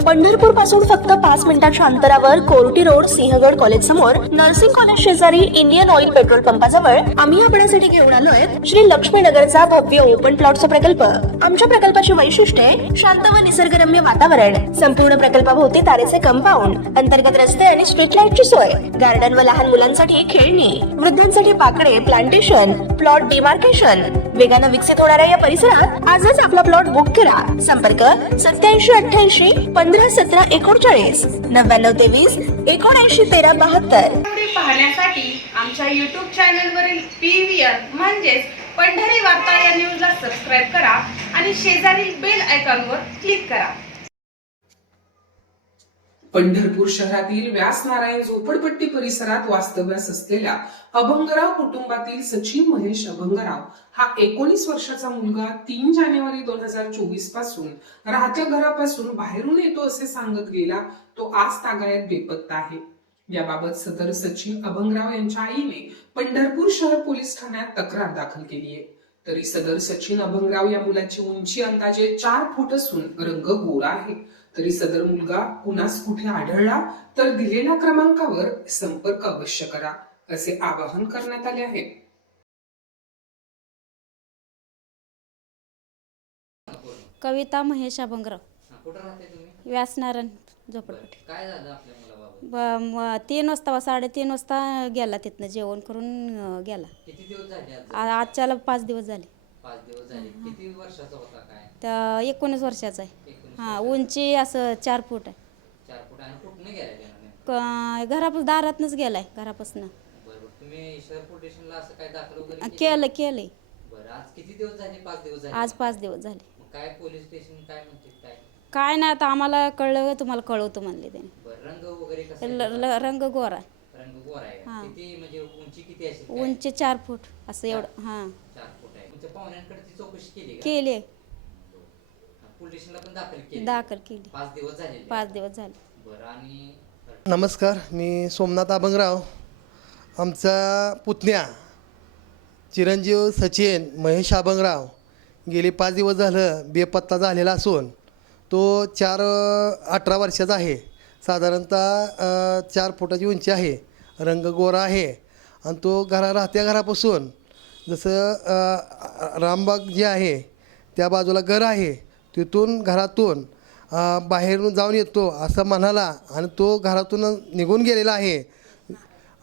पंढरपूरपासून फक्त पाच मिनिटांच्या अंतरावर कोरटी रोड सिंहगड कॉलेज समोर नर्सिंग कॉलेज शेजारी इंडियन ऑइल पेट्रोल पंपाजवळ आम्ही आपल्यासाठी घेऊन आलोय श्री लक्ष्मीनगरचा भव्य ओपन प्लॉटचा प्रकल्प. आमच्या प्रकल्पाची वैशिष्ट्ये शांत व निसर्गरम्य वातावरण संपूर्ण प्रकल्पाभोवती तारेचे कंपाऊंड अंतर्गत रस्ते आणि स्ट्रीट लाईटची सोय गार्डन व लहान मुलांसाठी खेळणी वृद्धांसाठी पाकडे प्लांटेशन प्लॉट डिमार्केशन वेगानं विकसित होणाऱ्या या परिसरात आजच आपला प्लॉट बुक करा संपर्क सत्याऐंशी अठ्ठ्याऐंशी पंधरा सतरा एकोणचाळीस नव्याण्णव तेवीस एकोणऐंशी तेरा बहात्तर. पाहण्यासाठी आमच्या यूट्यूब चॅनलवरील वरील पीव्हीआर म्हणजेच पंढरी वार्ता या न्यूजला सबस्क्राईब करा आणि शेजारील बेल आयकॉनवर क्लिक करा. पंढरपूर शहरातील व्यासनारायण झोपडपट्टी परिसरात वास्तव्यास असलेल्या अभंगराव कुटुंबातील सचिन महेश अभंगराव हा एकोणीस वर्षाचा मुलगा तीन जानेवारी दोन हजार चोवीसपासून राहत्या घरापासून बाहेरून येतो असे सांगत गेला तो आज तागायत बेपत्ता आहे. याबाबत सदर सचिन अभंगराव यांच्या आईने पंढरपूर शहर पोलीस ठाण्यात तक्रार दाखल केली आहे. तरी सदर सचिन अभंगराव या मुलाची उंची अंदाजे चार फूट असून रंग गोरा आहे. तरी सदर मुलगा कुणास कुठे आढळला तर दिलेल्या क्रमांकावर संपर्क अवश्य करा असे आवाहन करण्यात आले आहे. कविता महेश अभंगराव कुठं राहते तुम्ही? व्यासनारायण झोपडपट्टी. काय झालं आपल्या मुलाबाबत? ब म- तीन वाजता साडेतीन वाजता गेला तिथनं जेवण करून गेला. किती दिवस झाले आज? आ- आजच्याला पाच दिवस झाले. पाच दिवस झाले. किती वर्षाचा होता काय? तर एकोणीस वर्षाचा आहे. हां उंची असं चार फूट आहे. चार फूट आणि कुठनं गेला त्यानं क- घरापासून दारातनंच गेलाय घरापासून. बरोबर तुम्ही शहर पोलीस स्टेशनला असं काय दाखल वगैरे केलं? केलं केलंय. बरं आज किती दिवस झाले? पाच दिवस झाले. आज पाच दिवस झाले. मग काय पोलीस स्टेशन काय म्हणते काय? काय नाही आता आम्हाला कळलं तुम्हाला कळवतो म्हणले त्याने. बरं रंग वगैरे कसा ल- आहे? ल- रंग गोरा आहे. रंग गोरा आहे हा. किती म्हणजे उंची किती असेल? काय? उंची चार फूट असं एवढं हां. चार फूट आहे. तुमच्या पाहुण्यांकडे ती चौकशी केली का? केले पोलीस स्टेशनला पण दाखल केली. दाखल केली. पाच दिवस झाले पाच दिवस झाले. बरं आणि नमस्कार मी सोमनाथ अभंगराव आमचा पुतण्या चिरंजीव सचिन महेश अभंगराव गेली पाच दिवस झालं बेपत्ता झालेला असून तो चार अठरा वर्षाचा आहे. साधारणतः अ, चार फुटाची उंची आहे रंग गोरा आहे आणि तो घरा राहत्या घरापासून जसं अ, रामबाग जे आहे त्या बाजूला घर आहे तिथून घरातून बाहेरून जाऊन येतो असं म्हणाला आणि तो घरातून निघून गेलेला आहे.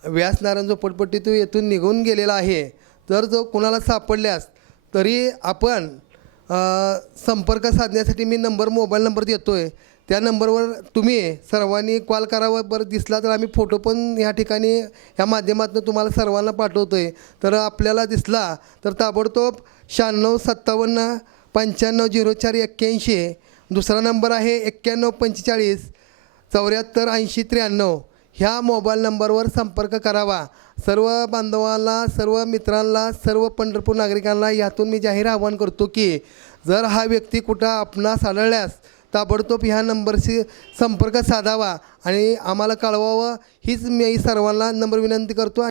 व्यासनारायण जो पटपटी तो येथून निघून गेलेला आहे. तर जो कुणाला सापडल्यास तरी आपण संपर्क साधण्यासाठी मी नंबर मोबाईल नंबर देतो आहे त्या नंबरवर तुम्ही सर्वांनी कॉल करावा. बरं दिसला तर आम्ही फोटो पण ह्या ठिकाणी ह्या माध्यमातून तुम्हाला सर्वांना पाठवतो आहे तर आपल्याला दिसला तर ताबडतोब शहाण्णव सत्तावन्न पंच्याण्णव झिरो चार एक्क्याऐंशी. दुसरा नंबर आहे एक्क्याण्णव पंचेचाळीस चौऱ्याहत्तर ऐंशी त्र्याण्णव. ह्या मोबाईल नंबरवर संपर्क करावा. सर्व बांधवांना सर्व मित्रांना सर्व पंढरपूर नागरिकांना यातून मी जाहीर आवाहन करतो की जर हा व्यक्ती कुठं आपणास आढळल्यास ताबडतोब ह्या नंबरशी संपर्क साधावा. आणि आम्हाला कळवावं हीच मी सर्वांना नंबर विनंती करतो.